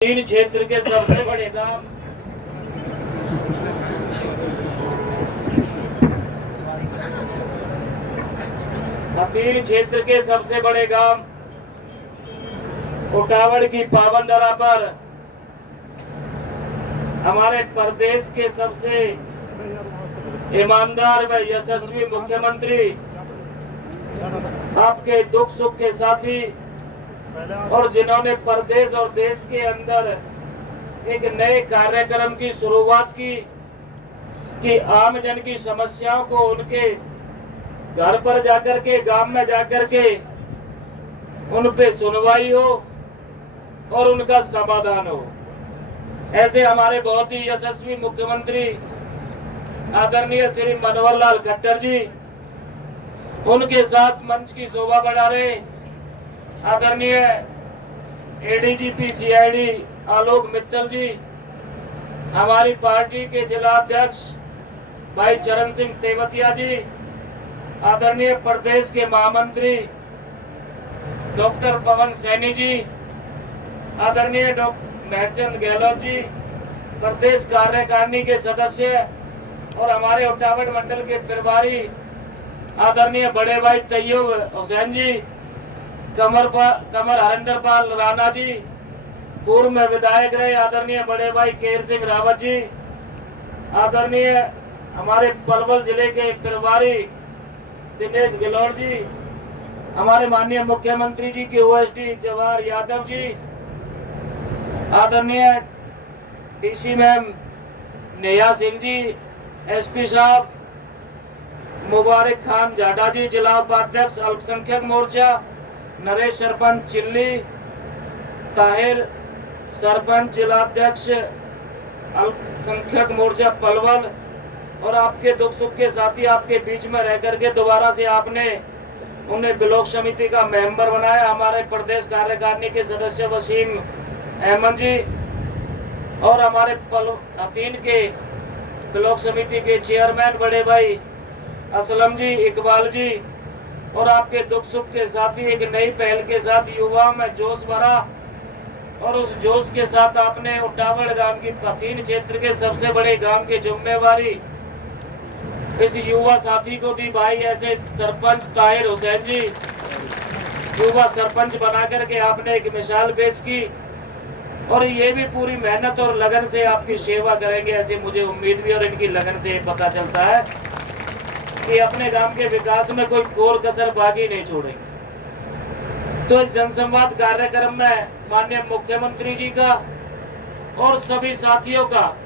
तीन क्षेत्र के सबसे बड़े गांव तीन क्षेत्र के सबसे बड़े गांव उटावड़ की पावन धरा पर हमारे प्रदेश के सबसे ईमानदार व यशस्वी मुख्यमंत्री, आपके दुख सुख के साथी, और जिन्होंने प्रदेश और देश के अंदर एक नए कार्यक्रम की शुरुआत की कि आम जन की समस्याओं को उनके घर पर जाकर के, गांव में जाकर के उन पे सुनवाई हो और उनका समाधान हो। ऐसे हमारे बहुत ही यशस्वी मुख्यमंत्री आदरणीय श्री मनोहर लाल खट्टर जी, उनके साथ मंच की शोभा बढ़ा रहे आदरणीय एडीजीपी सीआईडी आलोक मित्तल जी, हमारी पार्टी के जिला अध्यक्ष भाई चरण सिंह तेवतिया जी, आदरणीय प्रदेश के महामंत्री डॉक्टर पवन सैनी जी, आदरणीय डॉक्टर महचंद गहलोत जी, प्रदेश कार्यकारिणी के सदस्य और हमारे उटावड़ मंडल के प्रभारी आदरणीय बड़े भाई तैयब हुसैन जी, कमर हरिंदर पाल राणा जी, पूर्व में विधायक रहे आदरणीय बड़े भाई केर सिंह रावत जी, आदरणीय हमारे पलवल जिले के प्रभारी दिनेश गहलोत जी, हमारे माननीय मुख्यमंत्री जी के ओएसडी जवाहर यादव जी, आदरणीय DC ma'am Neha Singh ji, SP साहब मुबारक खान जाडा जी, जिला उपाध्यक्ष अल्पसंख्यक मोर्चा नरेश सरपंच चिल्ली, ताहिर सरपंच जिलाध्यक्ष अल्पसंख्यक मोर्चा पलवल, और आपके दुख सुख के साथी आपके बीच में रह करके दोबारा से आपने उन्हें ब्लॉक समिति का मेंबर बनाया, हमारे प्रदेश कार्यकारिणी के सदस्य वसीम अहमद जी, और हमारे हतीन के ब्लॉक समिति के चेयरमैन बड़े भाई असलम जी, इकबाल जी, और आपके दुख सुख के साथ ही एक नई पहल के साथ युवाओं में जोश भरा, और उस जोश के साथ आपने उटावड़ गांव की तीन क्षेत्र के सबसे बड़े गांव की जिम्मेवारी इस युवा साथी को दी। भाई ऐसे सरपंच ताहिर हुसैन जी, युवा सरपंच बना करके आपने एक मिसाल पेश की, और ये भी पूरी मेहनत और लगन से आपकी सेवा करेंगे, ऐसे मुझे उम्मीद भी और इनकी लगन से पता चलता है कि अपने गांव के विकास में कोई कोर कसर बाकी नहीं छोड़ेंगे। तो इस जनसंवाद कार्यक्रम में माननीय मुख्यमंत्री जी का और सभी साथियों का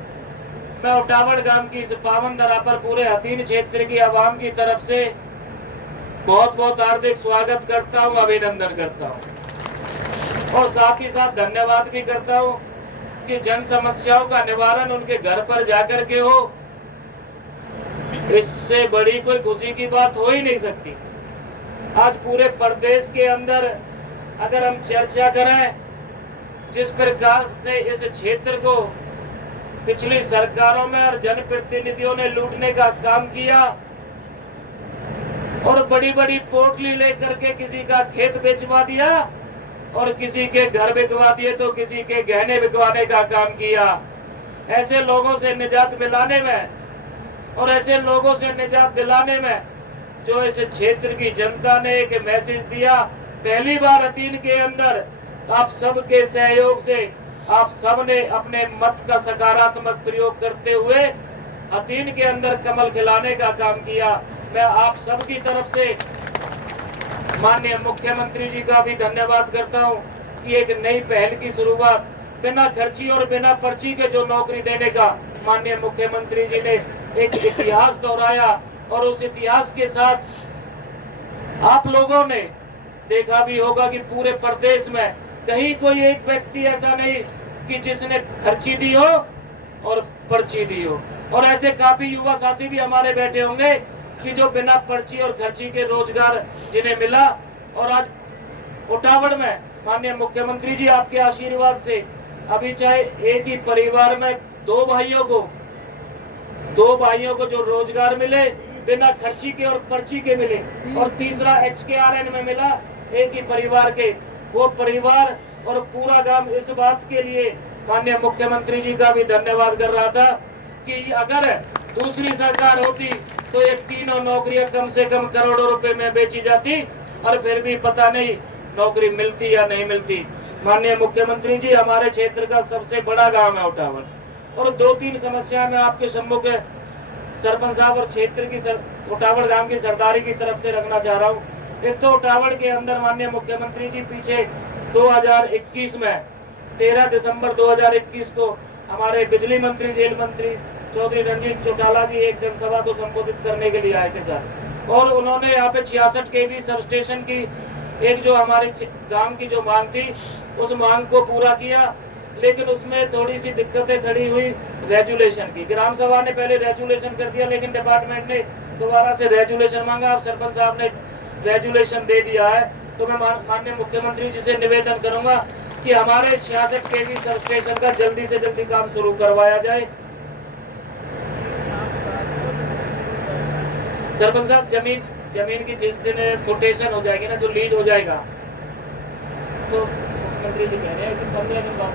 मैं उटावड़ गांव की इस पावन धरा पर पूरे हतीन क्षेत्र की आवाम की तरफ से बहुत बहुत हार्दिक स्वागत करता हूं, अभिनंदन करता हूं, और साथ ही साथ धन्यवाद भी करता हूं कि जन समस्याओं का निवारण उनके घर पर जाकर के हो। इससे बड़ी कोई खुशी की बात हो ही नहीं सकती। आज पूरे प्रदेश के अंदर अगर हम चर्चा करें, जिस प्रकार से इस क्षेत्र को पिछली सरकारों में और जनप्रतिनिधियों ने लूटने का काम किया, और बड़ी बड़ी पोटली लेकर के किसी का खेत बेचवा दिया और किसी के घर बिकवा दिए, तो किसी के गहने बिकवाने का काम किया। ऐसे लोगों से निजात दिलाने में और ऐसे लोगों से निजात दिलाने में जो इस क्षेत्र की जनता ने एक मैसेज दिया, पहली बार हतीन के अंदर आप सबके सहयोग से आप सबने अपने मत का सकारात्मक प्रयोग करते हुए हतीन के अंदर कमल खिलाने का काम किया। मैं आप सबकी तरफ से माननीय मुख्यमंत्री जी का भी धन्यवाद करता हूं कि एक नई पहल की शुरुआत बिना खर्ची और बिना पर्ची के जो नौकरी देने का माननीय मुख्यमंत्री जी ने एक इतिहास दोहराया, और उस इतिहास के साथ आप लोगों ने देखा भी होगा कि पूरे प्रदेश में कहीं कोई एक व्यक्ति ऐसा नहीं कि जिसने खर्ची दी हो और पर्ची दी हो। और ऐसे काफी युवा साथी भी हमारे बैठे होंगे कि जो बिना पर्ची और खर्ची के रोजगार जिन्हें मिला, और आज उटावड़ में माननीय मुख्यमंत्री जी आपके आशीर्वाद से अभी चाहे एक ही परिवार में दो भाइयों को जो रोजगार मिले बिना खर्ची के और पर्ची के मिले, और तीसरा HKRN में मिला एक ही परिवार के, वो परिवार और पूरा गांव इस बात के लिए माननीय मुख्यमंत्री जी का भी धन्यवाद कर रहा था कि अगर दूसरी सरकार होती तो ये तीनों नौकरियां कम से कम करोड़ों रुपए में बेची जाती और फिर भी पता नहीं नौकरी मिलती या नहीं मिलती। माननीय मुख्यमंत्री जी, हमारे क्षेत्र का सबसे बड़ा गांव है उटावड़, और 2-3 समस्या मैं आपके सम्मुख सरपंच साहब और क्षेत्र की उटावड़ गांव की सरदारी की तरफ से रखना चाह रहा हूँ। एक तो उटावड़ के अंदर माननीय मुख्यमंत्री जी पीछे 2021 में 13 दिसंबर 2021 को हमारे बिजली मंत्री, जेल मंत्री चौधरी रंजीत चौटाला जी एक जनसभा को संबोधित करने के लिए आए थे सर, और उन्होंने यहाँ पे 66 केवी सब स्टेशन की एक जो हमारे गांव की जो मांग थी उस मांग को पूरा किया, लेकिन उसमें थोड़ी सी दिक्कतें खड़ी हुई रेजुलेशन की। ग्राम सभा ने पहले रेजुलेशन कर दिया, लेकिन डिपार्टमेंट ने दोबारा से रेजुलेशन मांगा। अब सरपंच साहब ने रेजुलेशन दे दिया है, तो मैं माननीय मुख्यमंत्री जी से निवेदन करूंगा कि हमारे 66 केवी सब स्टेशन का जल्दी से जल्दी काम शुरू करवाया जाए। सरपंच साहब, जमीन की जिस दिन कोटेशन हो जाएगी ना, जो लीज हो जाएगा, तो मुख्यमंत्री जी कह रहे हैं कि 15 दिन बाद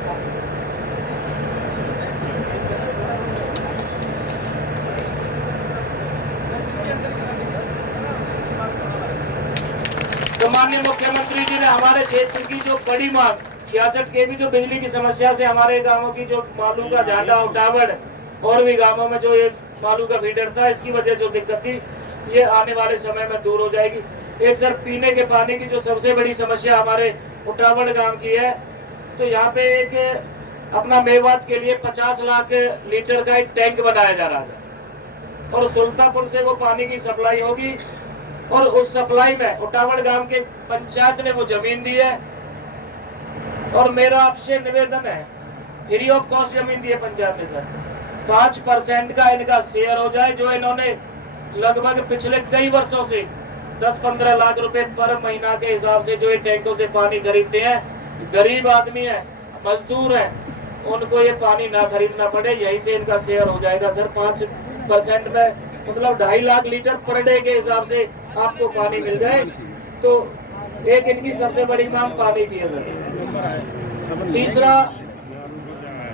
तो माननीय मुख्यमंत्री जी ने हमारे क्षेत्र की जो बड़ी मांग 66 केवी जो बिजली की समस्या से हमारे गांवों की जो मालू का झांडा, उटावड़ और भी गांवों में जो ये मालू का फीडर था, इसकी वजह जो दिक्कत थी, ये आने वाले समय में दूर हो जाएगी। एक सर, पीने के पानी की जो सबसे बड़ी समस्या हमारे उटावड़ गांव की है, तो यहाँ पे एक अपना मेवात के लिए 50 लाख लीटर का एक टैंक बनाया जा रहा है, और सुल्तानपुर से वो पानी की सप्लाई होगी, और उस सप्लाई में उटावड़ गांव के पंचायत ने वो जमीन दी है, और मेरा आपसे निवेदन है, फ्री ऑफ कॉस्ट जमीन दी है पंचायत ने सर, 5% का इनका शेयर हो जाए, जो इन्होंने लगभग पिछले कई वर्षों से 10-15 लाख रुपए पर महीना के हिसाब से जो ये टैंकों से पानी खरीदते हैं, गरीब आदमी है, मजदूर है, उनको ये पानी ना खरीदना पड़े, यही से इनका शेयर हो जाएगा सर। 5% में मतलब 2.5 लाख लीटर पर डे के हिसाब से आपको पानी मिल जाए, तो एक इनकी सबसे बड़ी मांग पानी की है सर।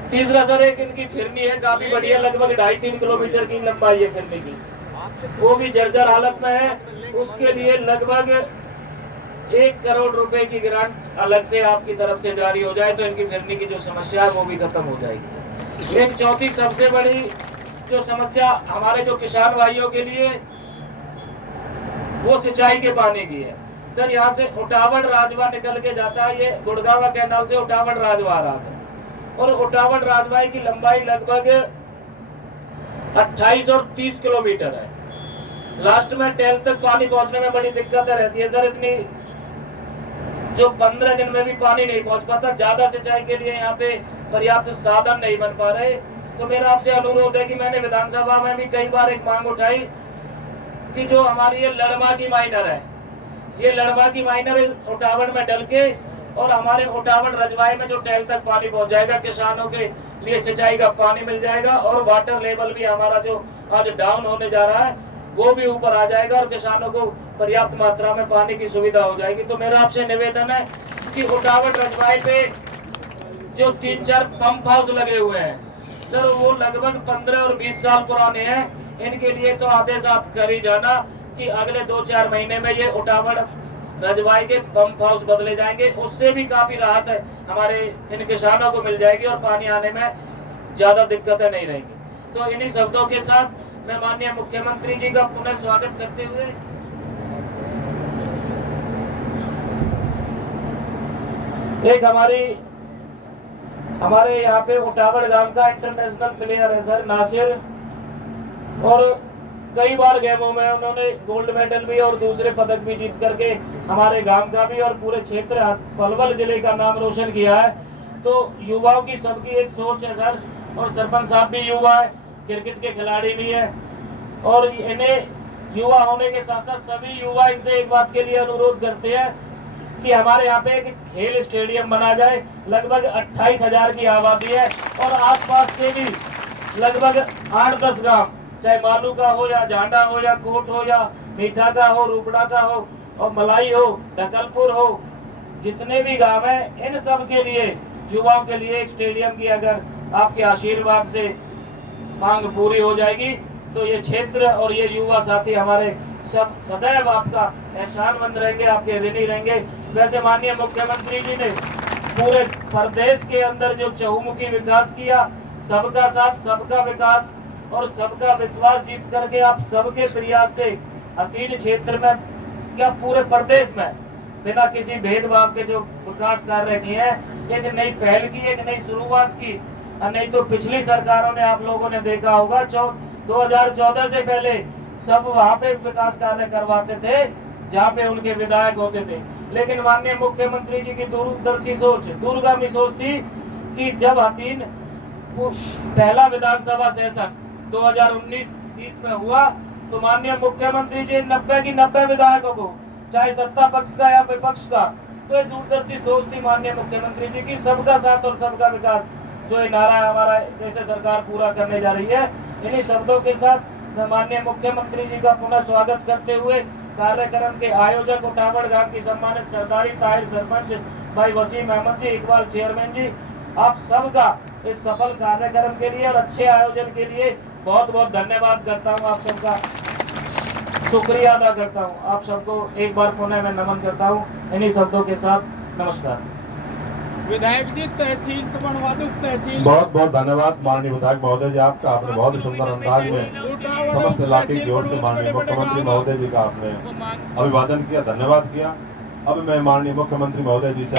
तीसरा सर, एक इनकी फिरनी है, काफी बढ़िया, लगभग 2.5-3 किलोमीटर की लंबाई है फिरनी की, वो भी जर्जर हालत में है। उसके लिए लगभग 1 करोड़ रुपए की ग्रांट अलग से आपकी तरफ से जारी हो जाए, तो इनकी फिरनी की जो समस्या है वो भी खत्म हो जाएगी। एक चौथी सबसे बड़ी जो समस्या हमारे जो किसान भाइयों के लिए, वो सिंचाई के पानी की है सर। यहाँ से उटावड़ राजवा निकल के जाता है, ये गुड़गावा कैनाल से उटावड़ राजवा आ रहा है, और उटावड़ राजवाई की लंबाई लगभग 28 और 30 किलोमीटर है। लास्ट में टेल तक पानी पहुंचने में बड़ी दिक्कतें रहती है सर, इतनी जो 15 दिन में भी पानी नहीं पहुंच पाता। ज्यादा सिंचाई के लिए यहाँ पे पर्याप्त साधन नहीं बन पा रहे, तो मेरा आपसे अनुरोध है कि मैंने विधानसभा में भी कई बार एक मांग उठाई कि जो हमारी ये लड़मा की माइनर है, ये लड़मा की माइनर उटावड़ में डल के और हमारे उटावड़ रजवाई में जो टेल तक पानी पहुंच जाएगा, किसानों के लिए सिंचाई का पानी मिल जाएगा, और वाटर लेवल भी हमारा जो आज डाउन होने जा रहा है वो भी ऊपर आ जाएगा, और किसानों को पर्याप्त मात्रा में पानी की सुविधा हो जाएगी। तो मेरा आपसे निवेदन है कि उटावड़ रजवाई पे जो 3-4 पंप हाउस लगे हुए हैं सर, वो लगभग 15 और 20 साल पुराने हैं। इनके लिए तो आदेश आप कर ही जाना कि अगले 2-4 महीने में ये उटावड़ रजवाई के पंप हाउस बदले जाएंगे, उससे भी काफी राहत है हमारे इन किसानों को मिल जाएगी, और पानी आने में ज्यादा दिक्कतें नहीं रहेंगी। तो इन्हीं शब्दों के साथ मैं माननीय मुख्यमंत्री जी का पुनः स्वागत करते हुए एक हमारे यहाँ पे उटावड़ गांव का इंटरनेशनल प्लेयर है सर नासिर, और कई बार गेमों में उन्होंने गोल्ड मेडल भी और दूसरे पदक भी जीत करके हमारे गांव का भी और पूरे क्षेत्र पलवल जिले का नाम रोशन किया है। तो युवाओं की सबकी एक सोच है सर, और सरपंच साहब भी युवा है, क्रिकेट के खिलाड़ी भी है, और इन्हें युवा होने के साथ साथ सभी युवा इनसे एक बात के लिए अनुरोध करते हैं कि हमारे यहाँ पे एक खेल स्टेडियम बना जाए। लगभग 28,000 की आबादी है, और आसपास के भी लगभग 8-10 गांव, चाहे मालू का हो या झांडा हो या कोट हो या मीठा का हो, रूपड़ा का हो और मलाई हो, ढकलपुर हो, जितने भी गांव हैं इन सब के लिए, युवाओं के लिए एक स्टेडियम की अगर आपके आशीर्वाद से मांग पूरी हो जाएगी तो ये क्षेत्र और ये युवा साथी हमारे सब सदैव आपका एहसानमंद रहेंगे, आपके ऋणी रहेंगे। वैसे माननीय मुख्यमंत्री जी ने पूरे प्रदेश के अंदर जो चहुमुखी विकास किया, सबका साथ सबका विकास और सबका विश्वास जीत करके आप सबके प्रयास से हथीन क्षेत्र में क्या पूरे प्रदेश में बिना किसी भेदभाव के जो विकास कार्य किए हैं, एक नई पहल की, एक नई शुरुआत की। नहीं तो पिछली सरकारों ने, आप लोगों ने देखा होगा, 2014 से पहले सब वहां पे विकास कार्य करवाते थे जहां पे उनके विधायक होते थे। लेकिन माननीय मुख्यमंत्री जी की दूरदर्शी सोच, दूरगामी सोच थी कि जब हथीन पहला विधानसभा सेशन 2019-20 में हुआ तो माननीय मुख्यमंत्री जी 90 की 90 विधायकों को, चाहे सत्ता पक्ष का या विपक्ष का, तो एक दूरदर्शी सोच थी माननीय मुख्यमंत्री जी की, सबका साथ और सबका विकास, जो ये नारा हमारा जैसे सरकार पूरा करने जा रही है। इन्हीं शब्दों के साथ मैं माननीय मुख्यमंत्री जी का पुनः स्वागत करते हुए कार्यक्रम के आयोजक उटावड़ गांव की सम्मानित सरदारी ताहिर सरपंच भाई वसीम अहमद जी, इकबाल चेयरमैन जी, आप सबका इस सफल कार्यक्रम के लिए और अच्छे आयोजन के लिए बहुत बहुत धन्यवाद करता हूं। आप सबका शुक्रिया अदा करता हूं। आप सबको एक बार पुनः मैं नमन करता हूं। इन्हीं शब्दों के साथ नमस्कार। विधायक जी, तहसील तो बनवा दो। तहसील बहुत बहुत धन्यवाद माननीय विधायक महोदय जी, आपका आपने बहुत ही सुंदर अंदाज में समस्त इलाके की ओर से माननीय मुख्यमंत्री महोदय जी का आपने अभिवादन किया, धन्यवाद किया। अब मैं माननीय मुख्यमंत्री महोदय जी से